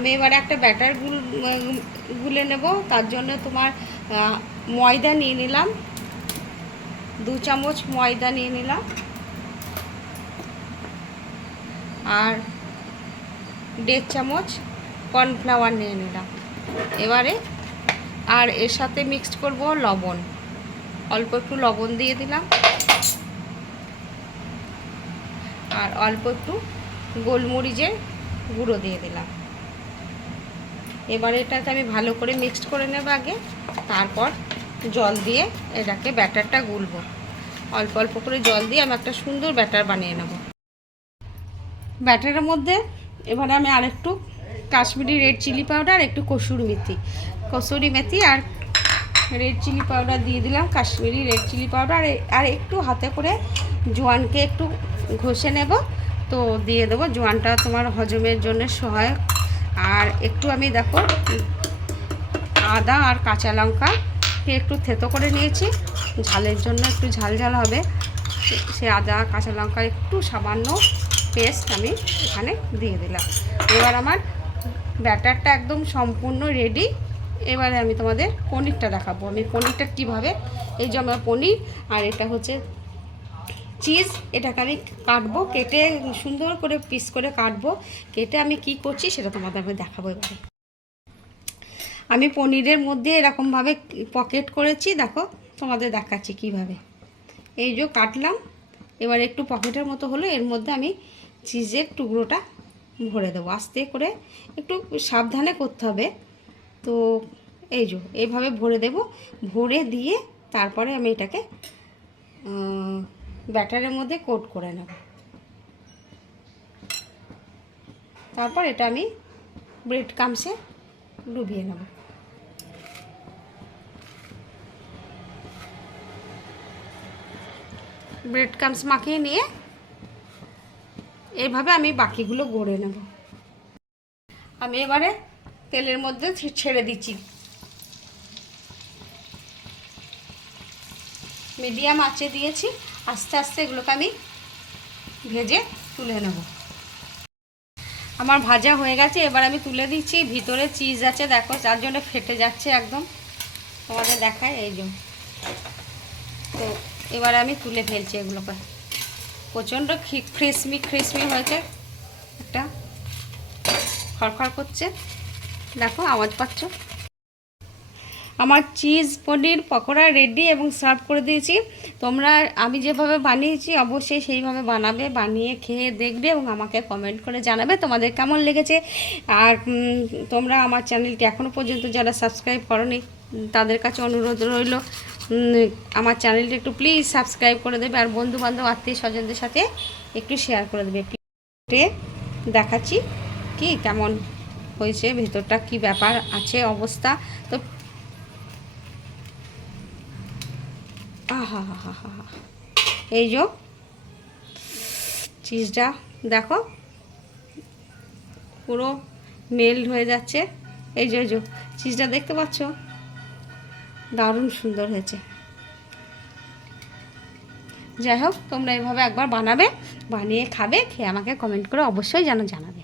আমি এবারে একটা ব্যাটার গুলে নেব। তার জন্য তোমার ময়দা নিয়ে নিলাম, 2 চামচ ময়দা নিয়ে নিলাম, আর 1.5 চামচ কর্নফ্লাওয়ার নিয়ে নিলাম। এবারে আর এর সাথে মিক্সড করব লবণ, অল্প একটু লবণ দিয়ে দিলাম, আর অল্প একটু গোলমরিচের গুঁড়ো দিয়ে দিলাম। এবারে এটাকে আমি ভালো করে মিক্সড করে নেব আগে, তারপর জল দিয়ে এটাকে ব্যাটারটা গুলবো। অল্প অল্প করে জল দিয়ে আমি একটা সুন্দর ব্যাটার বানিয়ে নেব। ব্যাটারের মধ্যে এবারে আমি আরেকটু কাশ্মীরি রেড চিলি পাউডার, একটু কসুরি মেথি আর রেড চিলি পাউডার দিয়ে দিলাম, কাশ্মীরি রেড চিলি পাউডার, আর একটু হাতে করে জোয়ানকে একটু ঘষে নেব। তো দিয়ে দেবো, জোয়ানটা তোমার হজমের জন্য সহায়ক। আর একটু আমি দেখো আদা আর কাঁচা লঙ্কাকে একটু থেতো করে নিয়েছি, ঝালের জন্য একটু ঝাল ঝাল হবে। সে আদা কাঁচা লঙ্কার একটু সামান্য পেস্ট আমি এখানে দিয়ে দিলাম। এবার আমার ব্যাটারটা একদম সম্পূর্ণ রেডি। এবারে আমি তোমাদের পনিরটা দেখাবো। আমি পনিরটা কীভাবে, এই যে আমার পনির আর এটা হচ্ছে চিজ, এটাকে আমি কাটবো, কেটে সুন্দর করে পিস করে কাটবো। কেটে আমি কি করছি সেটা তোমাদের আমি দেখাবো। এবারে আমি পনিরের মধ্যে এরকমভাবে পকেট করেছি, দেখো তোমাদের দেখাচ্ছি কিভাবে। এই যে কাটলাম, এবার একটু পকেটের মতো হলো, এর মধ্যে আমি চিজের টুকরোটা ভরে দেবো। আস্তে করে একটু সাবধানে করতে হবে। তো এই যে এইভাবে ভরে দেব, ভরে দিয়ে তারপরে আমি এটাকে ব্যাটারের মধ্যে কোট করে নেব। তারপর এটা আমি ব্রেড ক্রাম্বসে ডুবিয়ে নেব। ব্রেড ক্রাম্বস মাখিয়ে নিয়ে এইভাবে আমি বাকিগুলো গড়ে নেব। আমি এবারে তেলের মধ্যে ছেড়ে দিচ্ছি, মিডিয়াম আঁচে দিয়েছি। আস্তে আস্তে এগুলোকে আমি ভেজে তুলে নেব। আমার ভাজা হয়ে গেছে, এবার আমি তুলে দিচ্ছি। ভিতরে চিজ আছে দেখো, যার জন্য ফেটে যাচ্ছে একদম, তোমাদের দেখায় এই জন্য। তো এবার আমি তুলে ফেলছি এগুলোকে। প্রচণ্ড ক্রিসমি হয়েছে, একটা খড়খড় করছে, দেখো আওয়াজ পাচ্ছ। আমার চিজ পনির পকোড়া রেডি এবং সার্ভ করে দিয়েছি। তোমরা আমি যেভাবে বানিয়েছি অবশ্যই সেইভাবে বানাবে, বানিয়ে খেয়ে দেখবে এবং আমাকে কমেন্ট করে জানাবে তোমাদের কেমন লেগেছে। আর তোমরা আমার চ্যানেলটি এখনও পর্যন্ত যারা সাবস্ক্রাইব করোনি তাদের কাছে অনুরোধ রইল, আমার চ্যানেলটি একটু প্লিজ সাবস্ক্রাইব করে দেবে, আর বন্ধুবান্ধব আত্মীয় স্বজনদের সাথে একটু শেয়ার করে দেবে। দেখাচ্ছি কি কেমন হয়েছে, ভেতরটা কি ব্যাপার আছে অবস্থা। তো আহা হা হা হা হা, এই যে চিজটা দেখো পুরো মেল্ট হয়ে যাচ্ছে। এই যে চিজটা দেখতে পাচ্ছ, দারুণ সুন্দর হয়েছে। যাই হোক, তোমরা এইভাবে একবার বানাবে, বানিয়ে খাবে, খেয়ে আমাকে কমেন্ট করে অবশ্যই জানাবে।